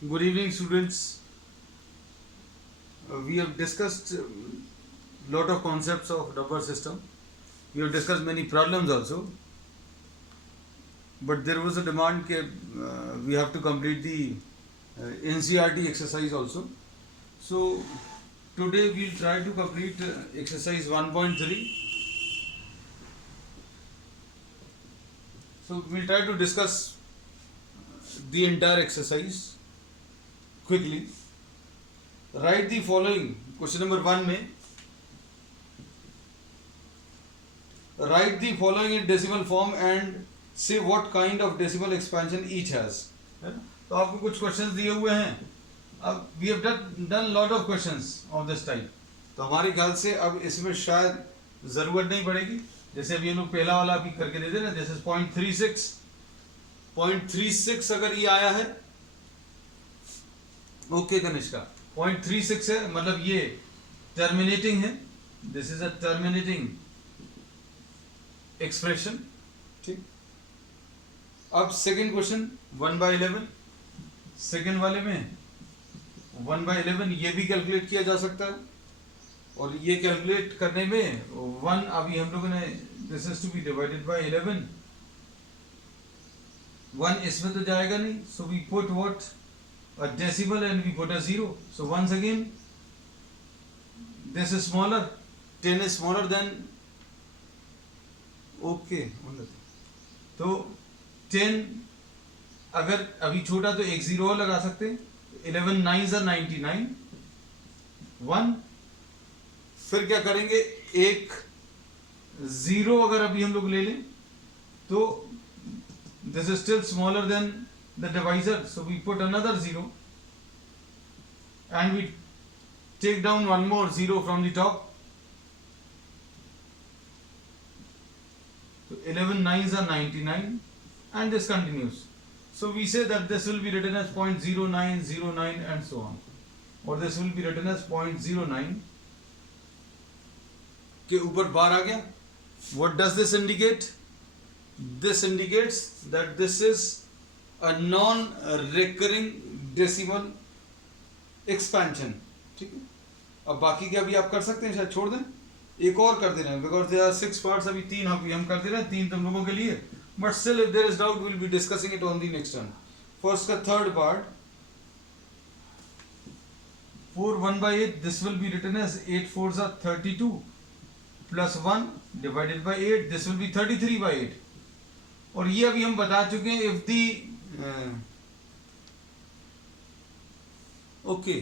Good evening, students. We have discussed lot of concepts of number system. We have discussed many problems also. But there was a demand that we have to complete the NCERT exercise also. So today we will try to complete exercise 1.3. So we will try to discuss the entire exercise quickly. Write the following. Question number 1 में write the following in decimal form and say what kind of decimal expansion each has. है ना? तो आपको कुछ questions दिए हुए हैं. अब we have done lot of questions of this type. तो हमारे ख्याल से अब इसमें शायद जरूरत नहीं पड़ेगी. जैसे अभी हम लोग पहला वाला अभी करके देते ना, जैसे 0.36 अगर ये आया है, ओके कनिष्का, 0.36 है, मतलब ये टर्मिनेटिंग है. This is a terminating expression. ठीक. अब सेकेंड क्वेश्चन 1/11. सेकेंड वाले में 1/11 ये भी कैलकुलेट किया जा सकता है. और ये कैलकुलेट करने में 1 अभी हम लोगों ने this is to be divided by 11. 1 इसमें तो जाएगा नहीं, so we put what a decimal and we put a 0. So once again this is smaller, 10 is smaller than, okay, तो 10 अगर अभी छोटा तो एक 0 और लगा सकते हैं. 11 9s are 99. 1 फिर क्या करेंगे, एक 0 अगर अभी हम लोग ले लें तो this is still smaller than the divisor, so we put another 0 and we take down one more 0 from the top. So 11 9s are 99 and this continues. So we say that this will be written as 0.0909 and so on, or this will be written as 0.09 के ऊपर बार आ गया. What does this indicate? This indicates that this is a non-recurring decimal expansion. ठीक है. अब बाकी के अभी आप कर सकते हैं, शायद छोड़ दें, एक और कर दे रहे हैं, बिकॉज देयर आर 6 पार्ट्स. अभी 3 अभी हम कर दे रहे हैं, 3 तुम लोगों के लिए. But still if there is doubt we will be discussing it on the next turn. First का third part 4 1/8. This will be written as 8 4s are 32 plus 1 divided by 8. This will be 33/8. और ये अभी हम बता चुके हैं if the okay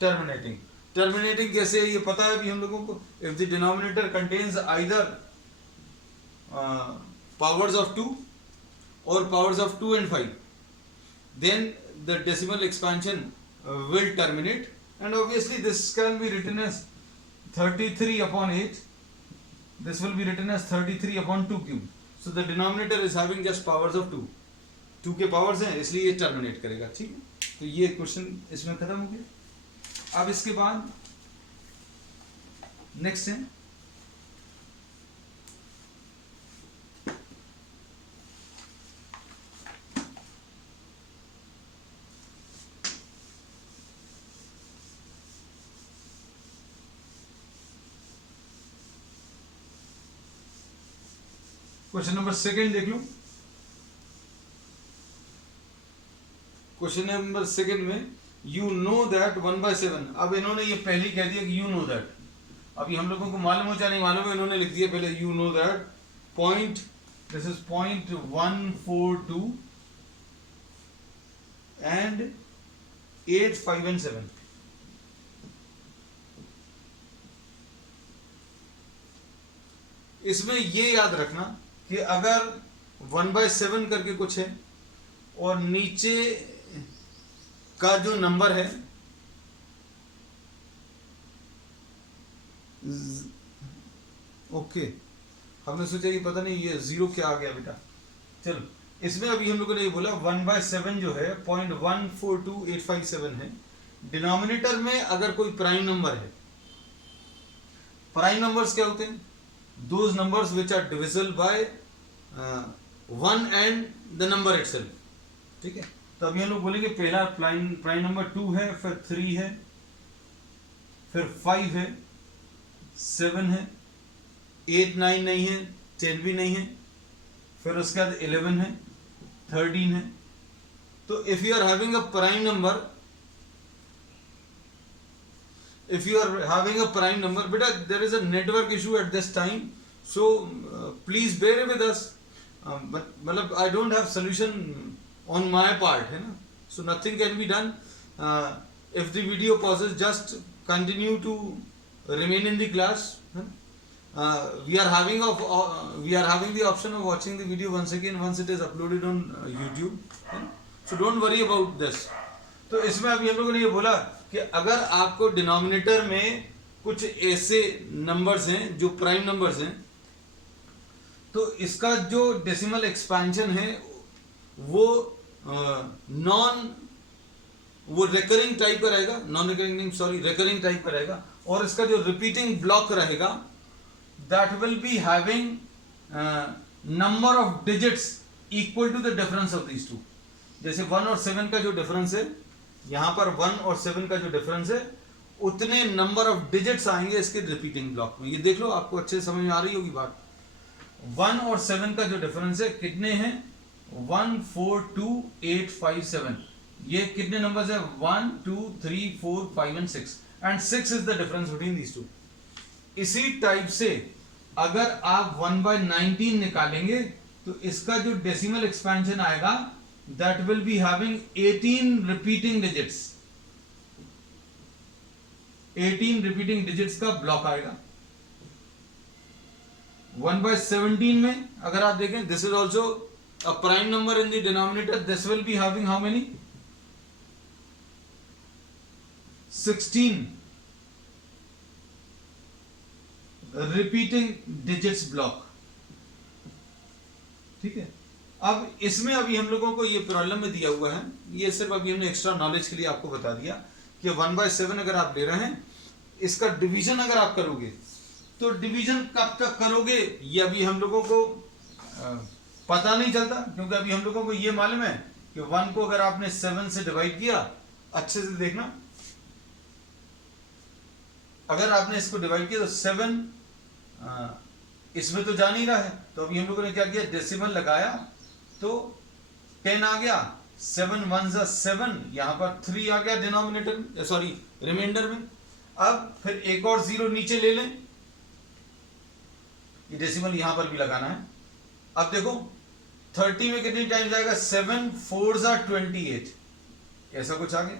terminating कैसे है ये पता है अभी हम लोगों को. If the denominator contains either powers of 2 और powers of 2 and 5, then the decimal expansion will terminate, and obviously this can be written as 33/8. This will be written as 33/2 cube. So the denominator is having just powers of 2. 2 के powers हैं, इसलिए ये terminate करेगा. ठीक है. तो ये question इसमें खत्म हो गया. अब इसके बाद नेक्स्ट है क्वेश्चन नंबर सेकंड. देख लो क्वेश्चन नंबर सेकंड में यू नो दैट 1/7. अब इन्होंने ये पहले कह दिया कि यू नो दैट. अभी हम लोगों को मालूम हो चाहे नहीं मालूम है, इन्होंने लिख दिया पहले you know that point. This is 0.142 and 8 5 and 7. इसमें ये याद रखना कि अगर 1/7 करके कुछ है और नीचे का जो नंबर है ओके, हमने सोचा ये पता नहीं ये 0 क्या आ गया बेटा. चलो इसमें अभी हम लोगों ने ये बोला 1/7 जो है 0.142857 है. डिनोमिनेटर में अगर कोई प्राइम नंबर है, प्राइम नंबर्स क्या होते हैं, those numbers which are divisible by 1 and the number itself. ठीक है. तो अभी हम लोग बोलेंगे पहला प्राइम नंबर 2 है, फिर 3 है, फिर 5 है, 7 है, 8 9 नहीं है, 10 भी नहीं है, फिर उसके बाद 11 है, 13 है. तो if you are having a prime number, if you are having a prime number, beta there is a network issue at this time, so please bear with us. But matlab I don't have solution on my part, है ना, so nothing can be done. If the video pauses, just continue to remain in the class. We are having the option of watching the video once again once it is uploaded on YouTube, so don't worry about this. तो इसमें अभी हम लोगों ने ये बोला कि अगर आपको डिनोमिनेटर में कुछ ऐसे नंबर्स हैं जो प्राइम नंबर्स हैं, तो इसका जो डेसिमल एक्सपेंशन है वो रिकरिंग टाइप का रहेगा, रिकरिंग टाइप का रहेगा. और इसका जो रिपीटिंग ब्लॉक रहेगा that will be having number of digits equal to the difference of these two. जैसे 1 और 7 का जो डिफरेंस है, यहां पर 1 और 7 का जो डिफरेंस है, उतने नंबर ऑफ डिजिट्स आएंगे इसके रिपीटिंग ब्लॉक में. ये देख लो, आपको अच्छे समझ में आ रही होगी बात. 1 और 7 का जो डिफरेंस है कितने हैं? 1 4 2 8 5 7. ये कितने नंबर्स है? 1 2 3 4 5 and 6, and 6 is the difference between these two. इसी टाइप से अगर आप 1/19 निकालेंगे तो इसका जो डेसिमल एक्सपेंशन आएगा that will be having 18 repeating digits. 18 repeating digits का ब्लॉक आएगा. 1/17 में अगर आप देखें, this is also a prime number in the denominator. This will be having how many? 16 repeating digits block. ठीक है. अब इसमें अभी हम लोगों को ये प्रॉब्लम में दिया हुआ है, ये सिर्फ अभी हमने एक्स्ट्रा नॉलेज के लिए आपको बता दिया कि 1/7 अगर आप ले रहे हैं, इसका डिवीजन अगर आप करोगे तो डिवीजन कब तक करोगे ये अभी हम लोगों को पता नहीं चलता, क्योंकि अभी हम लोगों को ये मालूम है कि 1 को अगर आपने 7 से डिवाइड किया, अच्छे से देखना, अगर आपने इसको डिवाइड किया तो 7 इसमें तो जा नहीं रहा है. तो अभी हम लोगों ने क्या किया, डेसिमल लगाया तो 10 आ गया, 7 1 7, यहां पर 3 आ गया डिनोमिनेटर, सॉरी रिमाइंडर में. अब फिर एक और 0 नीचे ले लें, ये डेसिमल यहां पर भी लगाना है. अब देखो 30 में कितनी टाइम्स आएगा? 7 4 28, ऐसा कुछ आ गया.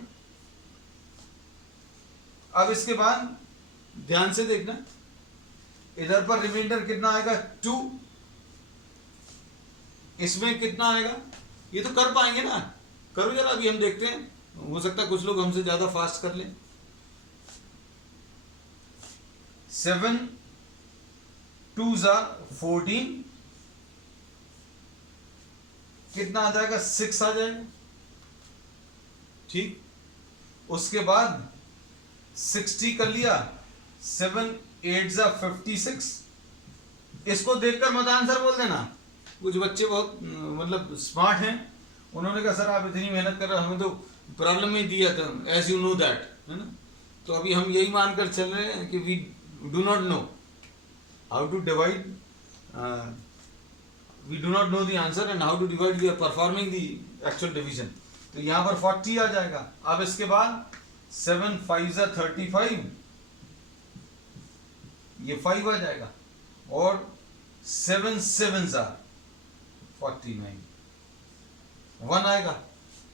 अब इसके बाद ध्यान से देखना, इधर पर रिमाइंडर कितना आएगा? 2. इसमें कितना आएगा? ये तो कर पाएंगे ना, करो जरा, अभी हम देखते हैं, हो सकता है कुछ लोग हमसे ज्यादा फास्ट कर लें. 7 2 14, कितना आ जाएगा? 6 आ जाएगा. ठीक. उसके बाद 60 कर लिया, 7 8 56. इसको देखकर मत आंसर बोल देना. कुछ बच्चे बहुत मतलब स्मार्ट हैं, उन्होंने कहा सर आप इतनी मेहनत कर रहे, हमें तो प्रॉब्लम में दिया था, एज यू नो दैट, है ना. तो अभी हम यही मानकर चल रहे हैं कि we do not know how to divide, we do not know the answer and how to divide, we are performing the actual division. तो यहाँ पर 40 आ जाएगा. अब इसके बाद 7 5 35, ये 5 आ जाएगा, और 7 7 49, 1 आएगा.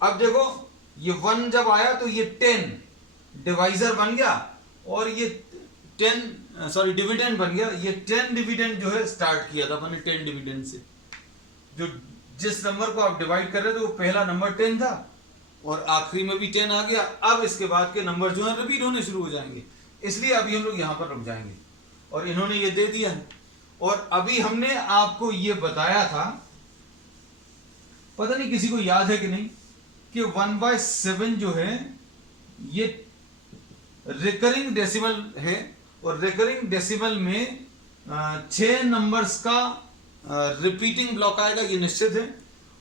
अब देखो ये 1 जब आया तो ये 10 डिवाइजर बन गया, और ये 10 सॉरी डिविडेंड बन गया. ये 10 डिविडेंड जो है स्टार्ट किया था मैंने 10 डिविडेंड से. जो जिस नंबर को आप डिवाइड कर रहे थे वो पहला नंबर 10 था, और आखिरी में भी 10 आ गया. अब इसके बाद के नंबर जो है रिपीट होने शुरू हो जाएंगे, इसलिए अभी हम लोग यहां पर रुक जाएंगे. और इन्होंने ये दे दिया है. और अभी हमने आपको ये बताया था, पता नहीं किसी को याद है कि नहीं, कि 1/7 जो है ये रिकरिंग डेसिमल है, और रिकरिंग डेसिमल में 6 नंबर्स का रिपीटिंग ब्लॉक आएगा, ये निश्चित है.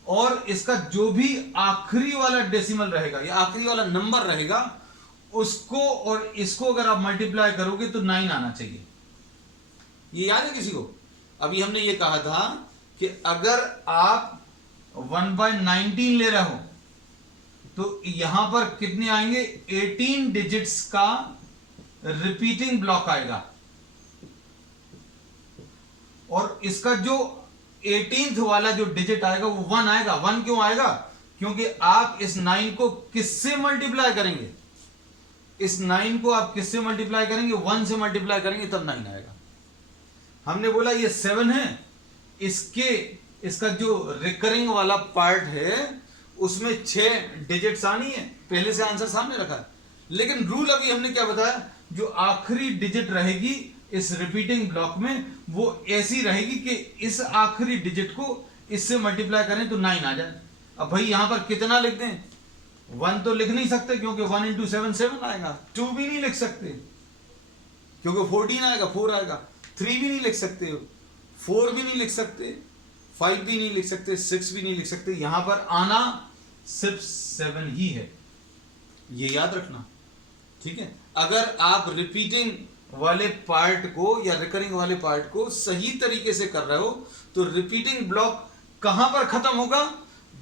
और इसका जो भी आखिरी वाला डेसिमल रहेगा या आखिरी वाला नंबर रहेगा उसको और इसको अगर आप मल्टीप्लाई करोगे तो 9 आना चाहिए। ये याद है किसी को? अभी हमने ये कहा था कि अगर आप 1/19 ले रहे हो तो यहां पर कितने आएंगे? 18 डिजिट्स का रिपीटिंग ब्लॉक आएगा और इसका जो 18th वाला जो डिजिट आएगा वो 1 आएगा। 1 क्यों आएगा? क्योंकि आप इस 9 को किससे मल्टीप्लाई करेंगे? इस 9 को आप किससे मल्टीप्लाई करेंगे? 1 से मल्टीप्लाई करेंगे तब 9 आएगा। हमने बोला ये 7 है, इसका जो रिकरिंग वाला पार्ट है उसमें 6 डिजिट्स आनी है। पहले से आंसर सामने रखा है, लेकिन रूल अभी हमने क्या बताया? जो आखिरी डिजिट रहेगी इस रिपीटिंग ब्लॉक में वो ऐसी रहेगी कि इस आखिरी डिजिट को इससे मल्टीप्लाई करें तो 9 आ जाए। अब भाई यहां पर कितना लिख दें? 1 तो लिख नहीं सकते क्योंकि 1 into 7 7 आएगा। 2 भी नहीं लिख सकते क्योंकि 14 आएगा, 4 आएगा। 3 भी नहीं लिख सकते, 4 भी नहीं लिख सकते, 5 भी नहीं लिख सकते, 6 भी नहीं लिख सकते। यहां पर आना सिर्फ 7 ही है, ये याद रखना, ठीक है। अगर आप रिपीटिंग वाले पार्ट को या रिकरिंग वाले पार्ट को सही तरीके से कर रहे हो तो रिपीटिंग ब्लॉक कहां पर खत्म होगा?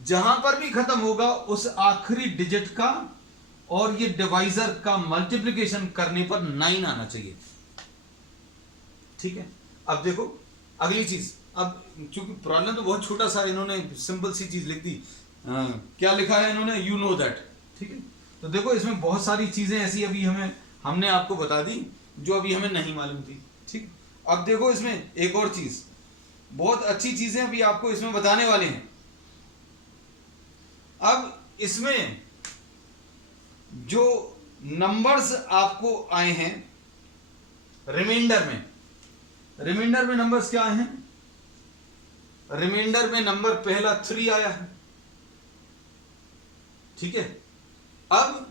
जहां पर भी खत्म होगा उस आखिरी डिजिट का और ये डिवाइजर का मल्टीप्लिकेशन करने पर 9 आना चाहिए, ठीक है। अब देखो अगली चीज, अब क्योंकि प्रॉब्लम तो बहुत छोटा सा, इन्होंने सिंपल सी चीज लिख दी। क्या लिखा है इन्होंने? यू नो दैट, ठीक है। तो देखो इसमें बहुत सारी चीजें ऐसी अभी हमने आपको बता दी जो अभी हमें नहीं मालूम थी, ठीक। अब देखो इसमें एक और चीज, बहुत अच्छी चीजें अभी आपको इसमें बताने वाले हैं। अब इसमें जो नंबर्स आपको आए हैं रिमाइंडर में नंबर्स क्या आए हैं? रिमाइंडर में नंबर पहला 3 आया है, ठीक है। अब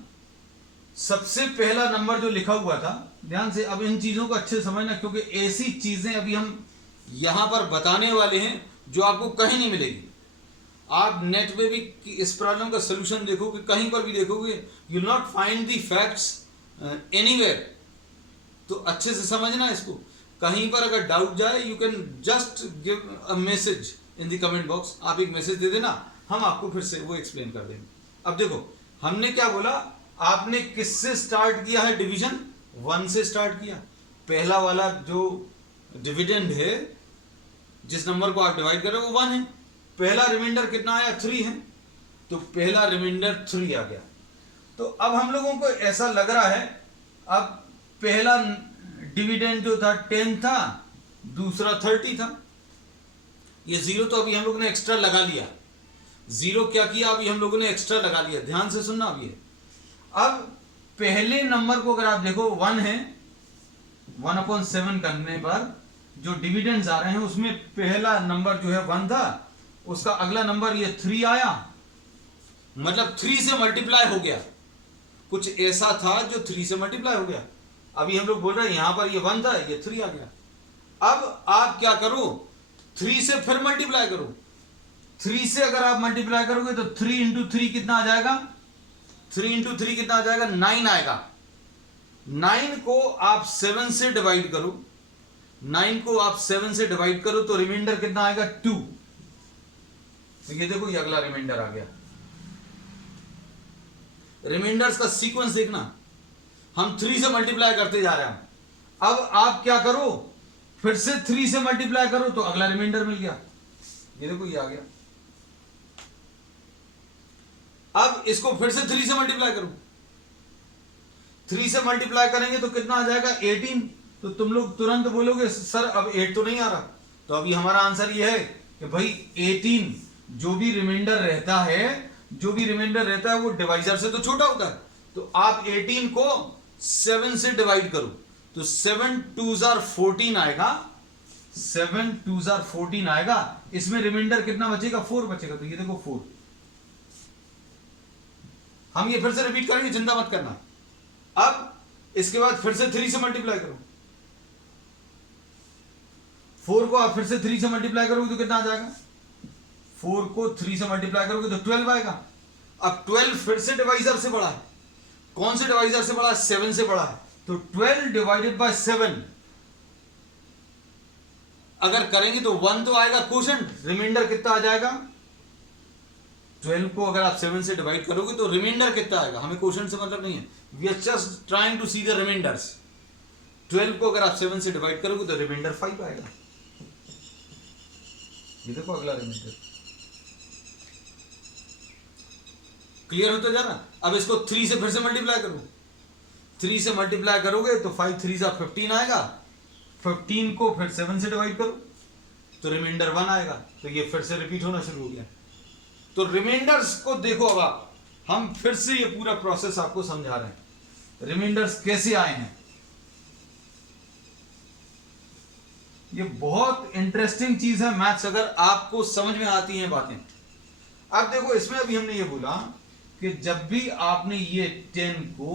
सबसे पहला नंबर जो लिखा हुआ था, ध्यान से अब इन चीजों को अच्छे से समझना क्योंकि ऐसी चीजें अभी हम यहां पर बताने वाले हैं जो आपको कहीं नहीं मिलेगी। आप नेट पे भी इस प्रॉब्लम का सलूशन देखोगे, कहीं पर भी देखोगे, you will not find the facts anywhere. तो अच्छे से समझना इसको। कहीं पर अगर डाउट जाए you can just give a message in the comment box. आप एक मैसेज दे देना, हम आपको फिर से वो एक्सप्लेन कर देंगे। अब देखो हमने क्या बोला, आपने किससे स्टार्ट किया है? डिवीजन 1 से स्टार्ट किया। पहला वाला जो डिविडेंड है, जिस नंबर को आप डिवाइड कर रहे हो वो 1 है। पहला रिमाइंडर कितना आया? 3 है, तो पहला रिमाइंडर 3 आ गया। तो अब हम लोगों को ऐसा लग रहा है, अब पहला डिविडेंड जो था 10 था, दूसरा 30 था। ये 0 तो अभी हम लोगों ने एक्स्ट्रा लगा लिया। 0 क्या किया? अभी हम लोगों ने एक्स्ट्रा लगा लिया। ध्यान से सुनना। अब पहले नंबर को अगर आप देखो 1 है, 1/7 करने पर जो डिविडेंड्स आ रहे हैं उसमें पहला नंबर जो है 1 था, उसका अगला नंबर ये 3 आया, मतलब 3 से मल्टीप्लाई हो गया। कुछ ऐसा था जो 3 से मल्टीप्लाई हो गया। अभी हम लोग बोल रहे हैं यहां पर ये 1 था, ये 3 आ गया। अब आप क्या करो? 3 से फिर मल्टीप्लाई करो। 3 से अगर आप मल्टीप्लाई करोगे तो 3 into 3 कितना आ जाएगा? 3 into 3 कितना आ जाएगा? 9 आएगा। 9 को आप 7 से डिवाइड करो, 9 को आप 7 से डिवाइड करो तो रिमाइंडर कितना आएगा? 2। तो ये देखो, ये अगला रिमाइंडर आ गया। रिमाइंडर्स का सीक्वेंस देखना, हम 3 से मल्टीप्लाई करते जा रहे हैं। अब आप क्या करो? फिर से 3 से मल्टीप्लाई करो तो अगला रिमाइंडर मिल गया। ये देखो, ये आ गया। अब इसको फिर से 3 से मल्टीप्लाई करो। 3 से मल्टीप्लाई करेंगे तो कितना आ जाएगा? 18। तो तुम लोग तुरंत बोलोगे सर अब 8 तो नहीं आ रहा। तो अभी हमारा आंसर ये है कि भाई 18 जो भी रिमाइंडर रहता है वो डिवाइजर से तो छोटा होता है। तो आप 18 को 7 से डिवाइड करो तो 7 2s are 14 आएगा। 7 2s are 14 आएगा। इसमें रिमाइंडर कितना बचेगा? 4 बचेगा। तो ये देखो 4। हम ये फिर से रिपीट करेंगे, चिंता मत करना। अब इसके बाद फिर से 3 से मल्टीप्लाई करो। 4 को आप फिर से 3 से मल्टीप्लाई करोगे तो कितना आ जाएगा? 4 को 3 से मल्टीप्लाई करोगे तो 12 आएगा। अब 12 फिर से डिवाइजर से बड़ा है। कौन से डिवाइजर से बड़ा है? 7 से बड़ा है। तो 12 डिवाइडेड बाय 7 अगर करेंगे तो 1 तो आएगा क्वोशंट, रिमाइंडर कितना आ जाएगा? 12 को अगर आप 7 से डिवाइड करोगे तो रिमाइंडर कितना आएगा? हमें क्वोशंट से मतलब नहीं है, we are just trying to see the remainders. 12 को अगर आप 7 से डिवाइड करोगे तो रिमाइंडर 5 आएगा। ये देखो अगला रिमाइंडर क्लियर होता जा रहा। अब इसको 3 से फिर से मल्टीप्लाई करो। 3 से मल्टीप्लाई करोगे तो 5 3 जा 15 आएगा। 15 को फिर 7 से डिवाइड करो तो रिमाइंडर 1 आएगा। तो ये फिर से रिपीट होना शुरू हो गया। तो रिमाइंडर्स को देखो, अब हम फिर से ये पूरा प्रोसेस आपको समझा रहे हैं, रिमाइंडर्स कैसे आए हैं। ये बहुत इंटरेस्टिंग चीज है मैथ्स, अगर आपको समझ में आती हैं बातें। अब देखो इसमें अभी हमने ये बोला कि जब भी आपने ये 10 को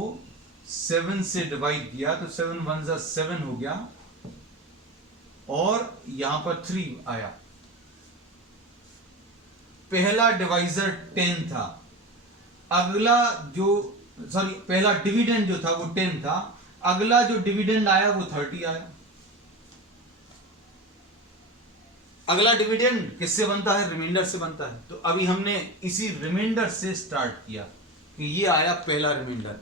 7 से डिवाइड किया तो 7 1 जा 7 हो गया और यहां पर 3 आया। पहला डिवाइजर 10 था, अगला जो सॉरी पहला डिविडेंड जो था वो 10 था, अगला जो डिविडेंड आया वो 30 आया। अगला डिविडेंड किससे बनता है? रिमाइंडर से बनता है। तो अभी हमने इसी रिमाइंडर से स्टार्ट किया कि ये आया पहला रिमाइंडर।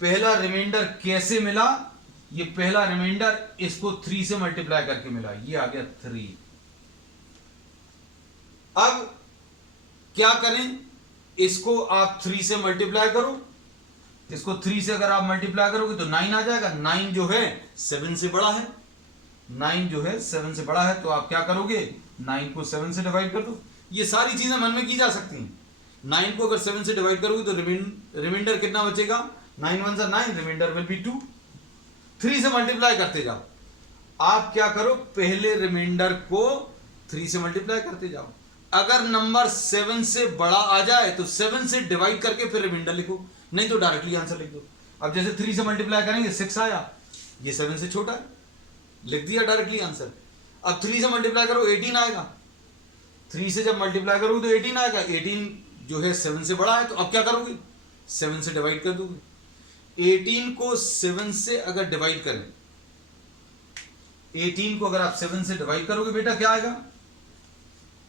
पहला रिमाइंडर कैसे मिला? ये पहला रिमाइंडर इसको 3 से मल्टीप्लाई करके मिला, ये आ गया 3। अब क्या करें? इसको आप 3 से मल्टीप्लाई करो। इसको 3 से अगर आप मल्टीप्लाई करोगे तो 9 आ जाएगा। 9 जो है 7 से बड़ा है, 9 जो है 7 से बड़ा है। तो आप क्या करोगे? 9 को 7 से डिवाइड कर दो। ये सारी चीजें मन में की जा सकती हैं। 9 को अगर 7 से डिवाइड करोगे तो रिमाइंडर कितना बचेगा? 9 1 जा 9, रिमाइंडर विल बी 2। 3 से मल्टीप्लाई करते जाओ। आप क्या करो? पहले रिमाइंडर को 3 से मल्टीप्लाई करते जाओ। अगर नंबर 7 से बड़ा आ जाए तो 7 से डिवाइड करके फिर रिमाइंडर लिखो, नहीं तो डायरेक्टली आंसर लिख दो। अब जैसे 3 से मल्टीप्लाई करेंगे 6 आया, ये 7 से छोटा है, लिख दिया डायरेक्टली आंसर। अब 3 से मल्टीप्लाई करो 18 आएगा। 3 से जब मल्टीप्लाई करोगे तो 18 आएगा। 18 जो है 7 से बड़ा है, तो अब क्या करोगे? 7 से डिवाइड कर दोगे। 18 को 7 से अगर डिवाइड करें, 18 को अगर आप 7 से डिवाइड करोगे बेटा क्या आएगा?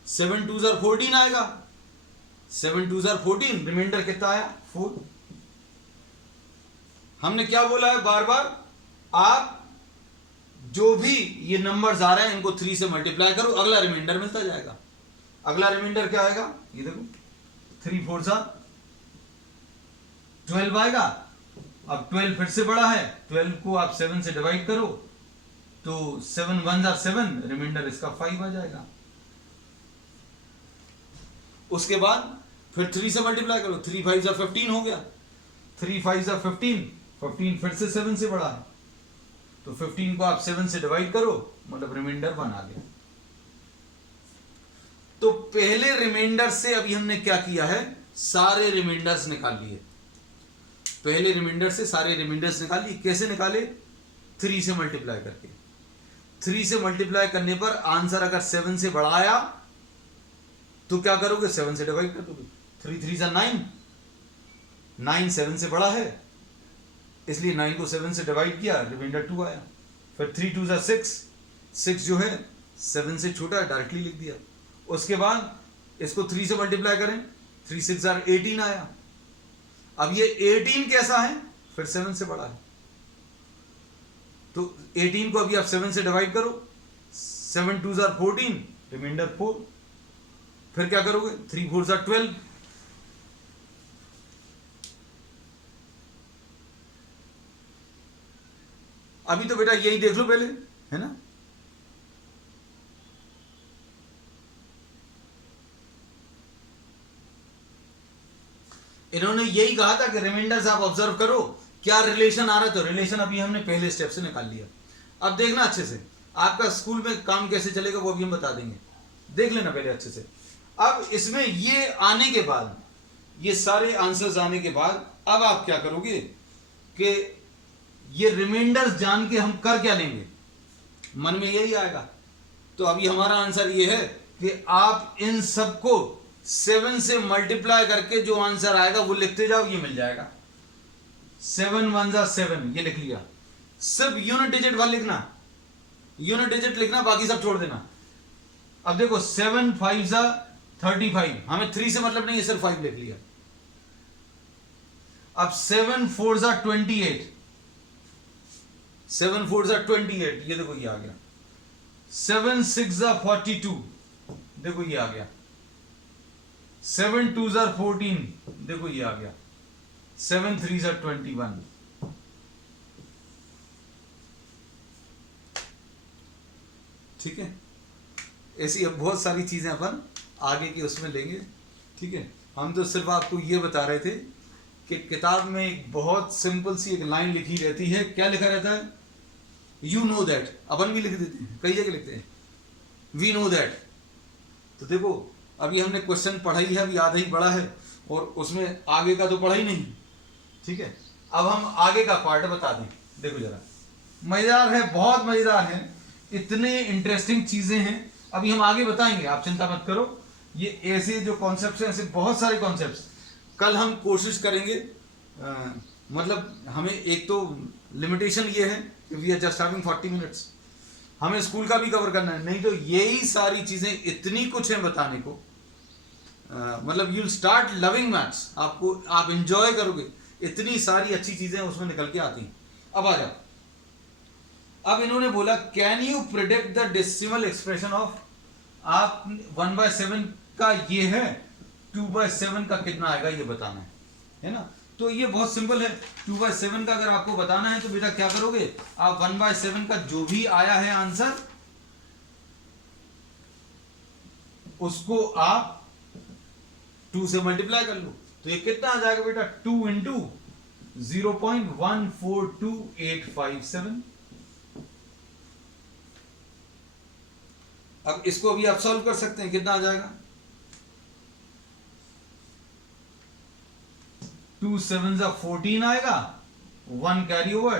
7 2 जा 14 आएगा। 7 2 जा 14, रिमाइंडर कितना आया? 4। हमने क्या बोला है बार बार? आप जो भी ये नंबर्स आ रहे हैं इनको 3 से मल्टीप्लाई करो, अगला रिमाइंडर मिलता जाएगा। अगला रिमाइंडर क्या आएगा? ये देखो 3 4 जा 12 आएगा। अब 12 फिर से बड़ा है, 12 को आप 7 से डिवाइड करो तो 7 1 जा 7, रिमाइंडर इसका 5 आ जाएगा। उसके बाद फिर 3 से मल्टीप्लाई करो, 3 5 जा 15 हो गया। 3 5 जा 15, 15 फिर से 7 से बड़ा है, तो 15 को आप 7 से डिवाइड करो, मतलब रिमाइंडर 1 आ गया। तो पहले रिमाइंडर से अभी हमने क्या किया है? सारे रिमाइंडर्स निकाल लिए। पहले रिमाइंडर से सारे रिमाइंडर्स निकाल लिए। कैसे निकाले? 3 से मल्टीप्लाई करके। 3 से मल्टीप्लाई करने पर आंसर अगर 7 से बड़ा आया तो क्या करोगे? 7 से डिवाइड कर दोगे। 3 3 जा 9, 9 7 से बड़ा है, इसलिए 9 को 7 से डिवाइड किया, रिमाइंडर 2 आया। फिर 3 2 जा 6, 6 जो है 7 से छोटा है, डायरेक्टली लिख दिया। उसके बाद इसको 3 से मल्टीप्लाई करें, 3 6 जा 18 आया। अब ये 18 कैसा है? फिर 7 से बड़ा है, तो 18 को अभी आप 7 से डिवाइड करो, 7 2 जा 14, रिमाइंडर 4। फिर क्या करोगे? 3 4 जा 12, अभी तो बेटा यही देख लो पहले, है ना? इन्होंने यही कहा था कि रिमाइंडर्स आप ऑब्जर्व करो क्या रिलेशन आ रहा है, तो रिलेशन अभी हमने पहले स्टेप से निकाल लिया। अब देखना अच्छे से, आपका स्कूल में काम कैसे चलेगा वो अभी हम बता देंगे, देख लेना पहले अच्छे से। अब इसमें ये आने के बाद, ये सारे आंसर्स आने के बाद, अब आप क्या करोगे कि ये रिमाइंडर्स जान के हम कर क्या लेंगे? मन में यही आएगा। तो अभी हमारा आंसर ये है कि आप इन सबको 7 से मल्टीप्लाई करके जो आंसर आएगा वो लिखते जाओ, ये मिल जाएगा। 7 1 जा 7, ये लिख लिया। सिर्फ यूनिट डिजिट वाला लिखना, यूनिट डिजिट लिखना, बाकी सब छोड़ देना। अब देखो 7 5 जा 35, हमें 3 से मतलब नहीं है, सिर्फ 5 लिख लिया। अब 7 4 जा 28, 7 4 जा 28, ये देखो ये आ गया। 7 6 जा 42, देखो ये आ गया। 7 2 जा 14, देखो ये आ गया। 7 3 जा 21। ठीक है, ऐसी अब बहुत सारी चीजें अपन आगे की उसमें लेंगे। ठीक है, हम तो सिर्फ आपको ये बता रहे थे कि किताब में एक बहुत सिंपल सी एक लाइन लिखी रहती है। क्या लिखा रहता है? You know that. अपन भी लिख देते हैं, कई जगह लिखते हैं वी नो दैट। तो देखो अभी हमने क्वेश्चन पढ़ा ही है, अभी आधा ही पढ़ा है, और उसमें आगे का तो पढ़ा ही नहीं। ठीक है, अब हम आगे का पार्ट बता दें। देखो जरा, मजेदार है, बहुत मजेदार है, इतने इंटरेस्टिंग चीजें हैं। अभी हम आगे बताएंगे, आप चिंता मत करो। ये ऐसे जो कॉन्सेप्ट्स हैं, ऐसे बहुत सारे कॉन्सेप्ट्स कल हम कोशिश करेंगे। मतलब हमें एक तो लिमिटेशन ये है कि we are just having 40 minutes, हमें स्कूल का भी कवर करना है, नहीं तो यही सारी चीजें इतनी कुछ है बताने को। मतलब you will start loving maths, आपको आप एंजॉय करोगे, इतनी सारी अच्छी चीजें उसमें निकल के आती हैं। अब आ जाओ, अब इन्होंने बोला can you predict the decimal expression of, आप 1/7 का ये है, 2/7 का कितना आएगा ये बताना है ना। तो ये बहुत सिंपल है। 2/7 का अगर आपको बताना है तो बेटा क्या करोगे, आप 1/7 का जो भी आया है आंसर, उसको आप 2 से मल्टीप्लाई कर लो। तो ये कितना आ जाएगा बेटा, 2 इंटू 0.142857। अब इसको भी आप सॉल्व कर सकते हैं, कितना आ जाएगा, 2 7 जा 14 आएगा, 1 कैरी ओवर,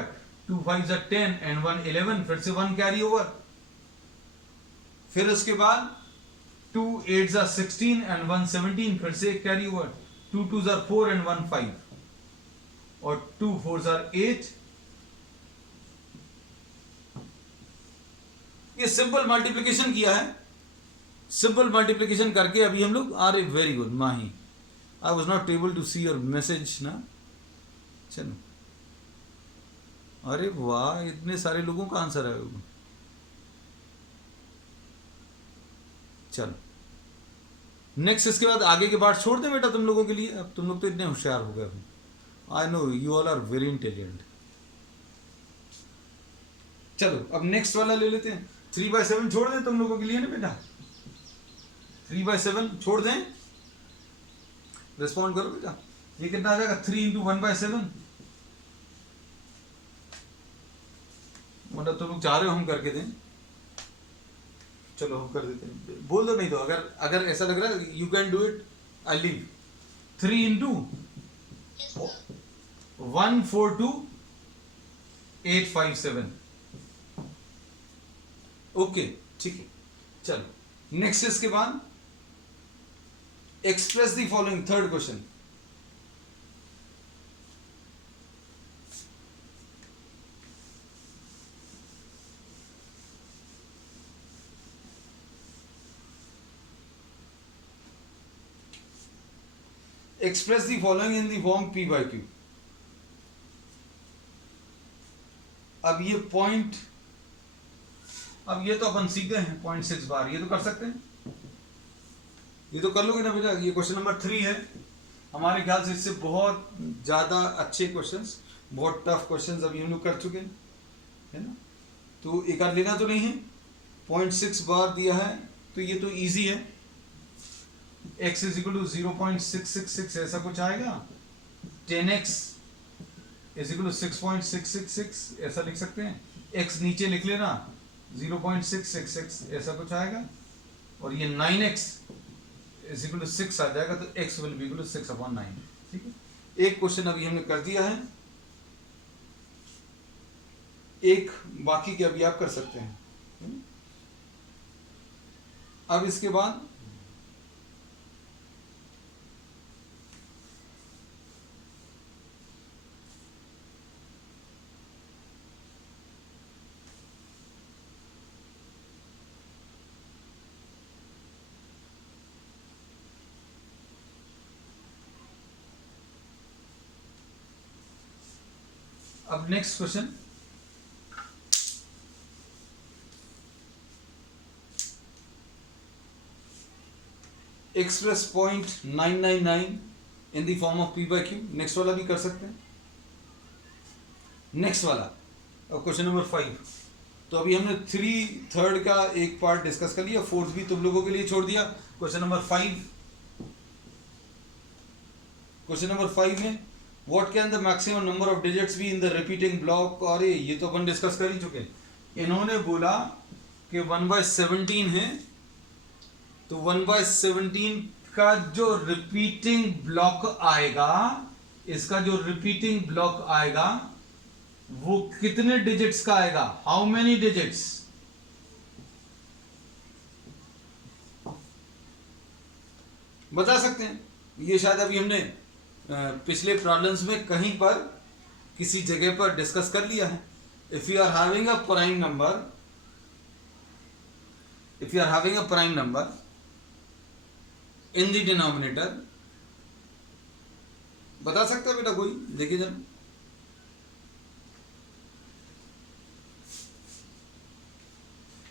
2 5 जा 10 एंड 1 11, फिर से 1 कैरी ओवर, फिर उसके बाद 2 8 जा 16 एंड 1 17, फिर से एक कैरी ओवर, 2 2 जा 4 एंड 1 5, और 2 4 जा 8। ये सिंपल मल्टीप्लिकेशन किया है, सिंपल मल्टीप्लिकेशन करके अभी हम लोग are a very good Mahi. I was not able to see your message ना। चलो, अरे वाह, इतने सारे लोगों का आंसर है। चलो नेक्स्ट, इसके बाद आगे के पार्ट छोड़ दे बेटा तुम लोगों के लिए। अब तुम लोग तो इतने होशियार हो गए, I know you all are very intelligent. चलो अब नेक्स्ट वाला ले लेते हैं। 3/7 छोड़ दें तुम लोगों के लिए ना बेटा, 3/7 छोड़ दें। रिस्पॉन्ड करो बेटा, ये कितना आ जाएगा, 3 इंटू 1/7। मतलब तुम लोग चाह रहे हो हम करके दें, चलो हम कर देते हैं, बोल दो, नहीं तो अगर ऐसा लग रहा है you can do it, I leave. 3 into 142,857। Okay ठीक है। चलो नेक्स्ट, इसके बाद express the following, third question. Express the following in the form P/Q। अब ये पॉइंट, अब ये तो अपन सीख गए हैं 0.6 बार, ये तो कर सकते हैं, ये तो कर लोगे ना बेटा। ये क्वेश्चन नंबर 3 है, हमारे ख्याल से इससे बहुत ज़्यादा अच्छे क्वेश्चंस, बहुत टफ क्वेश्चंस अभी हम लोग कर चुके हैं, है ना। तो एक आध लेना तो नहीं है, 0.6 बार दिया है तो ये तो इजी है। x इज इक्वल टू 0.666 ऐसा कुछ आएगा, 10x इज इक्वल टू 6.666 ऐसा लिख सकते हैं, x नीचे लिख लेना 0.666 ऐसा कुछ आएगा, और ये 9x इज इक्वल टू 6 आ जाएगा, तो x will be equal to 6/9। ठीक है, एक क्वेश्चन अभी हमने कर दिया है, एक बाकी के अभी आप कर सकते हैं। अब इसके बाद अब next question, express 0.999 in the form of P by Q. Next वाला भी कर सकते हैं। नेक्स्ट वाला अब क्वेश्चन नंबर 5। तो अभी हमने 3/3 का एक पार्ट डिस्कस कर लिया, 4th भी तुम लोगों के लिए छोड़ दिया। क्वेश्चन नंबर 5, क्वेश्चन नंबर 5 में what can the maximum number of digits be in the repeating block. और ये तो अपन डिस्कस कर ही चुके हैं। इन्होंने बोला कि 1/17 है, तो 1/17 का जो रिपीटिंग ब्लॉक आएगा, इसका जो रिपीटिंग ब्लॉक आएगा वो कितने डिजिट्स का आएगा, हाउ मेनी डिजिट्स। बता सकते हैं। ये शायद अभी हमने पिछले प्रॉब्लम्स में कहीं पर किसी जगह पर डिस्कस कर लिया है। If you are having a prime number, if you are having a prime number in the denominator, बता सकते हो बेटा कोई, देखिए जरा।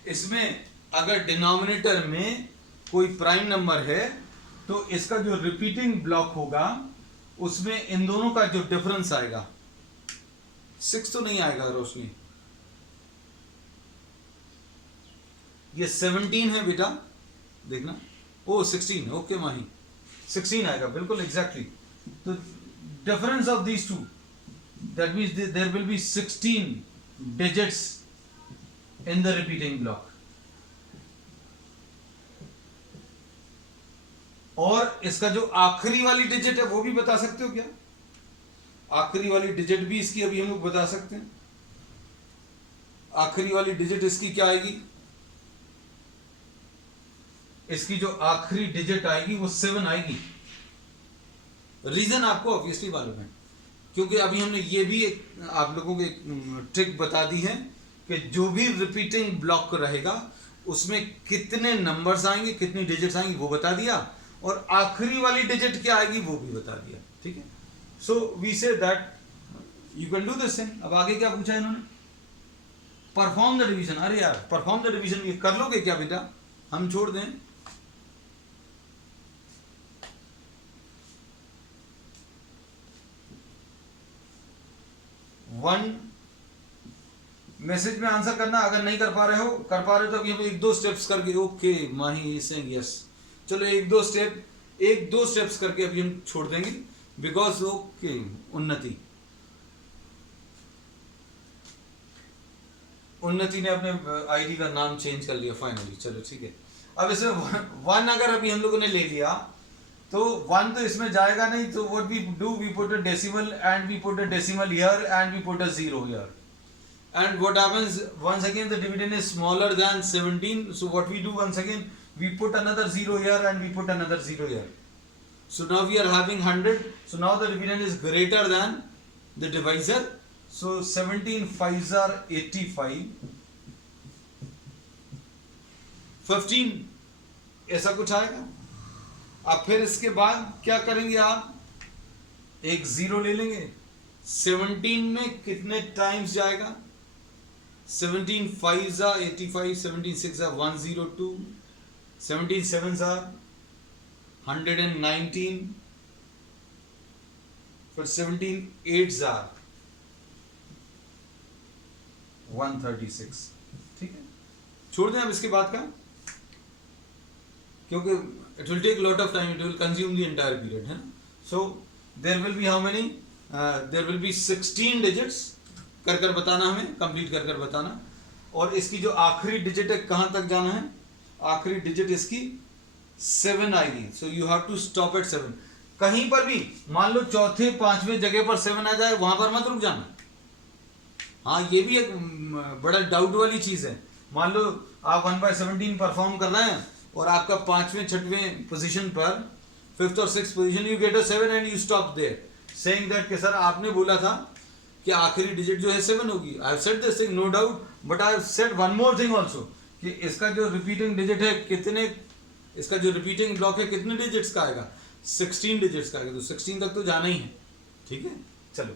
इसमें अगर डिनोमिनेटर में कोई प्राइम नंबर है तो इसका जो रिपीटिंग ब्लॉक होगा उसमें इन दोनों का जो डिफरेंस आएगा 6 तो नहीं आएगा रोशनी, ये 17 है बेटा, देखना। ओ 16, ओके माही, 16 आएगा बिल्कुल एग्जैक्टली। तो difference of these two, that means there will be 16 digits in the repeating block. और इसका जो आखिरी वाली डिजिट है वो भी बता सकते हो क्या? आखिरी वाली डिजिट भी इसकी अभी हम लोग बता सकते हैं। आखिरी वाली डिजिट इसकी क्या आएगी? इसकी जो आखिरी डिजिट आएगी वो 7 आएगी। रीजन आपको ऑब्वियसली मालूम है, क्योंकि अभी हमने ये भी आप लोगों को एक ट्रिक बता दी है कि जो भी रिपीटिंग ब्लॉक रहेगा उसमें कितने नंबर्स आएंगे, कितनी डिजिट्स आएंगी वो बता दिया, और आखिरी वाली डिजिट क्या आएगी वो भी बता दिया। ठीक है, so we say that you can do this thing. अब आगे क्या पूछा इन्होंने? Perform the division. अरे यार परफॉर्म द डिवीजन ये कर लोगे क्या बेटा? हम छोड़ दें। वन मैसेज में आंसर करना, अगर नहीं कर पा रहे हो तो अभी हम 1-2 स्टेप्स करके, ओके माही सिंह यस, चलो 1-2 स्टेप्स करके अभी हम छोड़ देंगे, बिकॉज ओके उन्नति ने अपने आईडी का नाम चेंज कर लिया फाइनली। चलो ठीक है, अब इसमें 1 अगर अभी हम लोगों ने ले लिया तो 1 तो इसमें जाएगा नहीं, तो what we do, we put a decimal and we put a decimal here and we put a 0 here, and what happens once again, the dividend is smaller than 17, so what we do once again, we put another 0 here and we put another 0 here. So now we are having 100, so now the dividend is greater than the divisor, so 17 5s are 85, 15 ऐसा कुछ आएगा। अब फिर इसके बाद क्या करेंगे आप? एक 0 ले लेंगे। 17 में कितने टाइम्स जाएगा? 17 5s are 85, 17 6s are 102, 17 7s are 119, फिर 17 8s are 136। ठीक है, छोड़ दें अब इसके बाद का, क्योंकि it will take lot of time, it will consume the entire period, है ना। So there will be how many? There will be 16 digits। कर बताना, हमें कंप्लीट कर बताना। और इसकी जो आखिरी डिजिट है कहां तक जाना है? आखिरी डिजिट इसकी 7 आएगी, so you have to stop at 7। कहीं पर भी मान लो चौथे 5वें जगह पर 7 आ जाए, वहां पर मत रुक जाना। हाँ, ये भी एक बड़ा डाउट वाली चीज है। मान लो आप 1/17 परफॉर्म कर रहे हैं और आपका 5वें 6वें पोजीशन पर 5th और 6th position you get a 7 and you stop there saying that कि सर आपने बोला था कि आखिरी डिजिट जो है 7 होगी। I have said this thing no doubt, but I have said one more thing also कि इसका जो रिपीटिंग डिजिट है कितने, इसका जो रिपीटिंग ब्लॉक है कितने डिजिट्स का आएगा, 16 डिजिट्स का आएगा। तो 16 तक तो जाना ही है, ठीक है। चलो,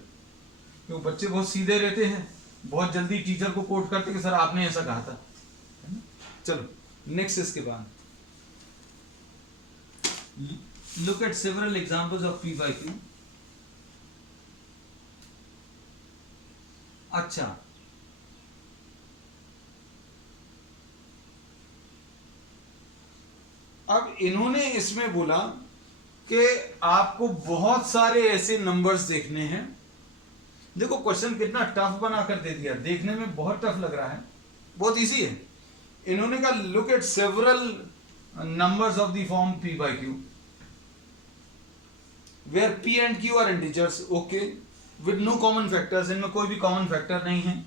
तो बच्चे बहुत सीधे रहते हैं, बहुत जल्दी टीचर को कोट करते कि सर आपने ऐसा कहा था, है ना। चलो नेक्स्ट, इसके बाद look at several examples of P by Q. अच्छा, अब इन्होंने इसमें बोला कि आपको बहुत सारे ऐसे नंबर्स देखने हैं। देखो क्वेश्चन कितना टफ बना कर दे दिया, देखने में बहुत टफ लग रहा है, बहुत इजी है। इन्होंने कहा look at several numbers of the form p by q where p and q are integers, okay, with no common factors. इनमें कोई भी कॉमन फैक्टर नहीं है,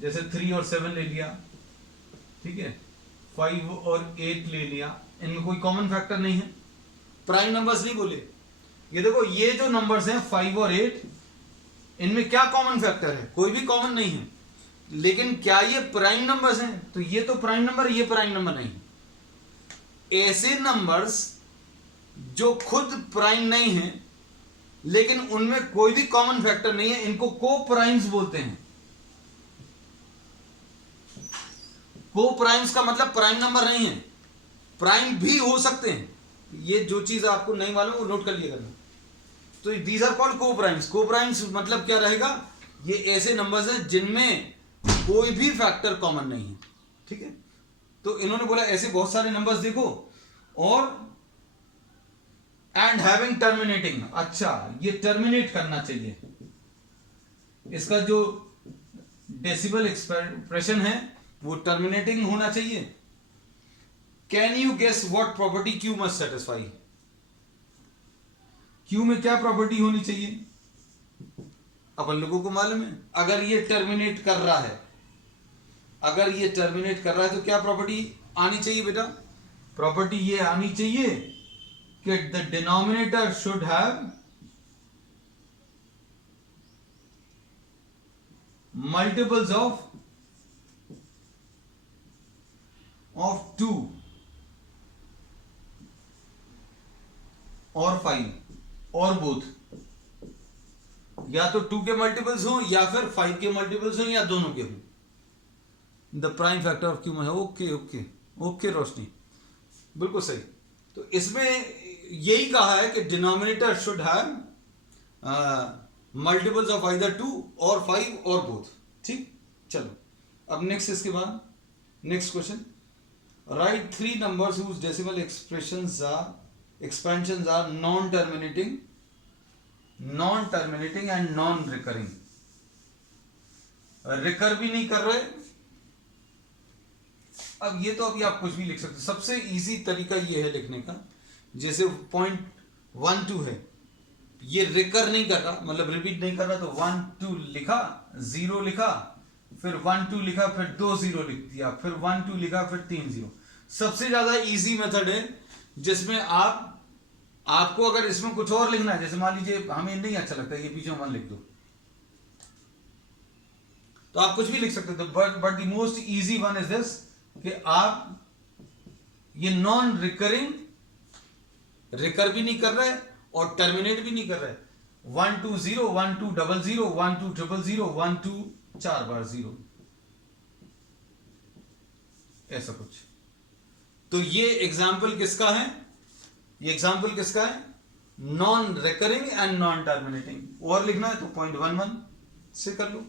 जैसे 3 और 7 ले लिया, ठीक है, 5 और 8 ले लिया, इनमें कोई कॉमन फैक्टर नहीं है। प्राइम नंबर्स नहीं बोले। ये देखो, ये जो नंबर्स हैं 5 और 8, इनमें क्या कॉमन फैक्टर है, कोई भी कॉमन नहीं है। लेकिन क्या ये प्राइम नंबर्स हैं, तो ये तो प्राइम नंबर, ये प्राइम नंबर नहीं। ऐसे नंबर्स जो खुद प्राइम नहीं है लेकिन उनमें कोई भी कॉमन फैक्टर नहीं है, इनको को प्राइम्स बोलते हैं। को प्राइम्स का मतलब प्राइम नंबर नहीं है, प्राइम भी हो सकते हैं। ये जो चीज आपको नहीं मालूम वो नोट कर लिया करना। तो दीज आर कॉल्ड को प्राइम्स। को प्राइम्स मतलब क्या रहेगा, ये ऐसे नंबर्स हैं जिनमें कोई भी फैक्टर कॉमन नहीं है, ठीक है। तो इन्होंने बोला ऐसे बहुत सारे नंबर्स देखो, और एंड हैविंग टर्मिनेटिंग, अच्छा ये टर्मिनेट करना चाहिए, इसका जो डेसिमल एक्सप्रेशन है वो टर्मिनेटिंग होना चाहिए। Can you guess what property q must satisfy, q में क्या प्रॉपर्टी होनी चाहिए, अपन लोगों को मालूम है। अगर ये टर्मिनेट कर रहा है, अगर ये टर्मिनेट कर रहा है तो क्या प्रॉपर्टी आनी चाहिए बेटा, प्रॉपर्टी ये आनी चाहिए कि the denominator should have multiples of 2 और 5 और बोथ, या तो 2 के मल्टीपल्स हो या फिर 5 के मल्टीपल्स हो या दोनों के हो। The prime factor of Q में है। ओके ओके ओके रोशनी, बिल्कुल सही। तो इसमें यही कहा है कि denominator should have multiples of either 2 और 5 और बोथ, ठीक। चलो अब नेक्स्ट, इसके बाद next question, right 3 numbers whose decimal expressions are expansions are non terminating and non recurring. Recur भी नहीं कर रहे। अब ये तो अभी आप कुछ भी लिख सकते, सबसे इजी तरीका ये है लिखने का, जैसे 0.12 है, ये रिकर नहीं कर रहा, मतलब रिपीट नहीं कर रहा, तो 1 2 लिखा, 0 लिखा, फिर 1 2 लिखा, फिर 2 0 लिख दिया, फिर 1 2 लिखा, फिर 3 0। सबसे ज्यादा इजी मेथड है जिसमें आपको अगर इसमें कुछ और लिखना है, जैसे मान लीजिए हमें नहीं अच्छा लगता ये पीछे 1 लिख दो, तो आप कुछ भी लिख सकते हो। But the most easy one is this कि आप ये नॉन रिकरिंग, रिकर भी नहीं कर रहे और टर्मिनेट भी नहीं कर रहे। 1 2 0 1 2 0 0 1 2 0 0 1 2 4 बार 0, ऐसा कुछ। तो ये एग्जाम्पल किसका है, ये एग्जाम्पल किसका है, non recurring and non terminating. और लिखना है तो 0.11 से कर लो,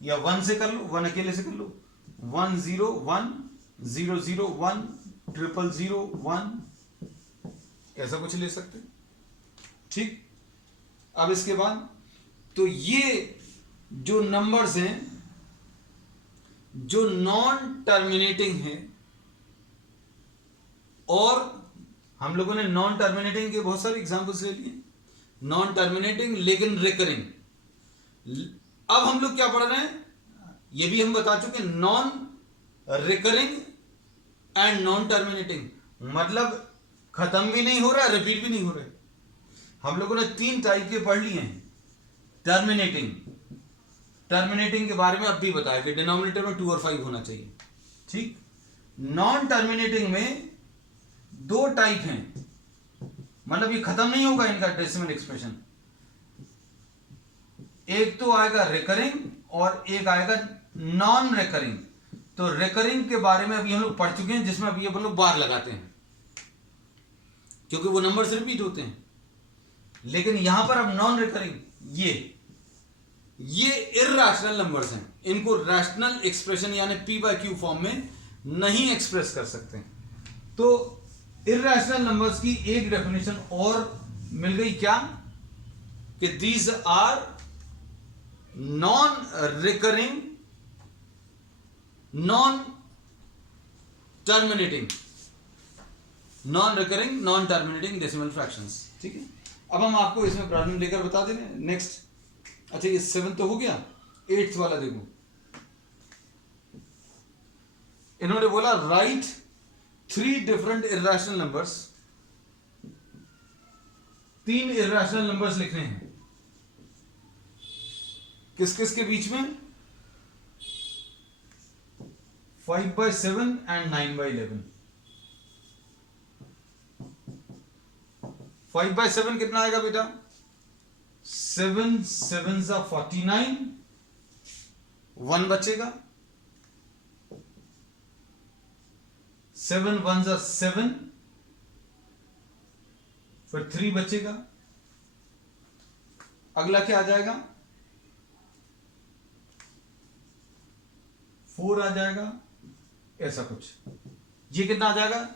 या 1 से कर लो, 1 अकेले से कर लो, 1 0 1 0 0 1 0 0 1, ऐसा कुछ ले सकते, ठीक। अब इसके बाद तो ये जो नंबर्स हैं जो नॉन टर्मिनेटिंग है, और हम लोगों ने नॉन टर्मिनेटिंग के बहुत सारे एग्जांपल्स ले लिए, नॉन टर्मिनेटिंग लेकिन रिकरिंग। अब हम लोग क्या पढ़ रहे हैं, ये भी हम बता चुके, non recurring and non terminating. मतलब खत्म भी नहीं हो रहा, रिपीट भी नहीं हो रहे। हम लोगों ने 3 टाइप के पढ़ लिए हैं। टर्मिनेटिंग के बारे में अब भी बताया कि डिनोमिनेटर में 2 और 5 होना चाहिए, ठीक। नॉन टर्मिनेटिंग में 2 टाइप हैं, मतलब ये खत्म नहीं होगा इनका डेसिमल एक्सप्रेशन। एक तो आएगा रिकरिंग और एक आएगा नॉन रिकरिंग। तो रिकरिंग के बारे में अभी हम लोग पढ़ चुके हैं, जिसमें अभी अपन लोग बार लगाते हैं क्योंकि वो नंबर्स रिपीट होते हैं। लेकिन यहां पर अब नॉन रिकरिंग, ये इर्रेशनल नंबर्स हैं, इनको रैशनल एक्सप्रेशन यानी p/q फॉर्म में नहीं एक्सप्रेस कर सकते। तो इर्रेशनल नंबर्स की एक डेफिनेशन और मिल गई, क्या कि these are non recurring non terminating non terminating decimal fractions, ठीक है। अब हम आपको इसमें प्रॉब्लम लेकर बता देंगे। नेक्स्ट, अच्छा ये 7 तो हो गया, 8th वाला देखो। इन्होंने बोला right 3 different irrational numbers, 3 irrational numbers लिखने हैं। किस किस के बीच में? 5/7 एंड 9/11। 5/7 कितना आएगा बेटा? 7 7s are 49, 1 बचेगा। 7 1s are 7, फिर 3 बचेगा। अगला क्या आ जाएगा? 4 आ जाएगा, ऐसा कुछ। ये कितना आ जाएगा?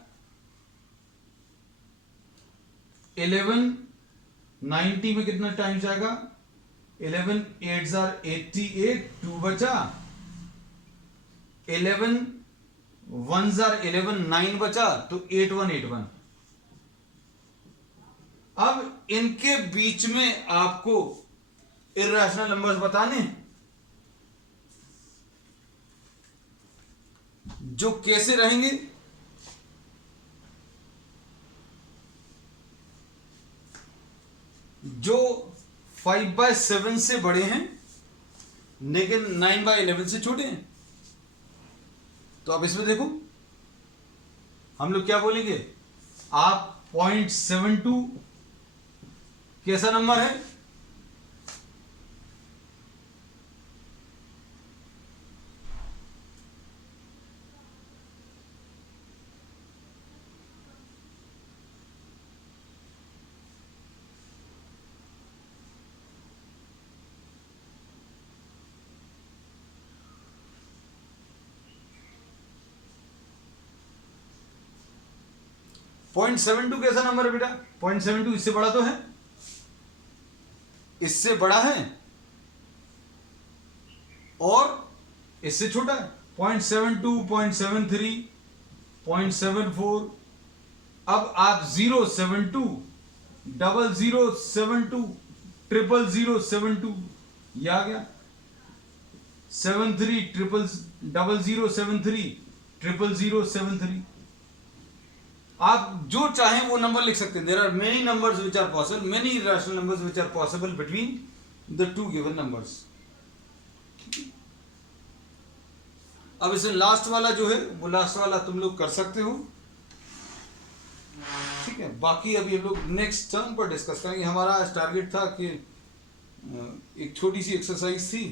11 90 में कितना टाइम्स आएगा? 11 8s are 88, 2 बचा। 11 1s are 11, 9 बचा, तो 8181। अब इनके बीच में आपको इर्रेशनल नंबर्स बताने जो कैसे रहेंगे? जो 5/7 से बड़े हैं लेकिन 9/11 से छोटे हैं। तो अब इसमें देखो हम लोग क्या बोलेंगे, आप 0.72 कैसा नंबर है? पॉइंट 72 कैसा नंबर है बेटा? 0.72 इससे बड़ा तो है, इससे बड़ा है और इससे छोटा है। 0.72, 0.73, 0.74। अब आप 072, 0072, 00072 ये आ गया। 73 0073, 00073। आप जो चाहें वो नंबर लिख सकते हैं। There are many numbers which are possible, many irrational numbers which are possible between the 2 given numbers. अब इसे लास्ट वाला जो है वो लास्ट वाला तुम लोग कर सकते हो, ठीक है। बाकी अभी हम लोग नेक्स्ट टर्म पर डिस्कस करेंगे। हमारा टारगेट था कि एक छोटी सी एक्सरसाइज थी,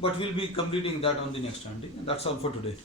but will be completing that on the next term, ठीक है। That's all for today.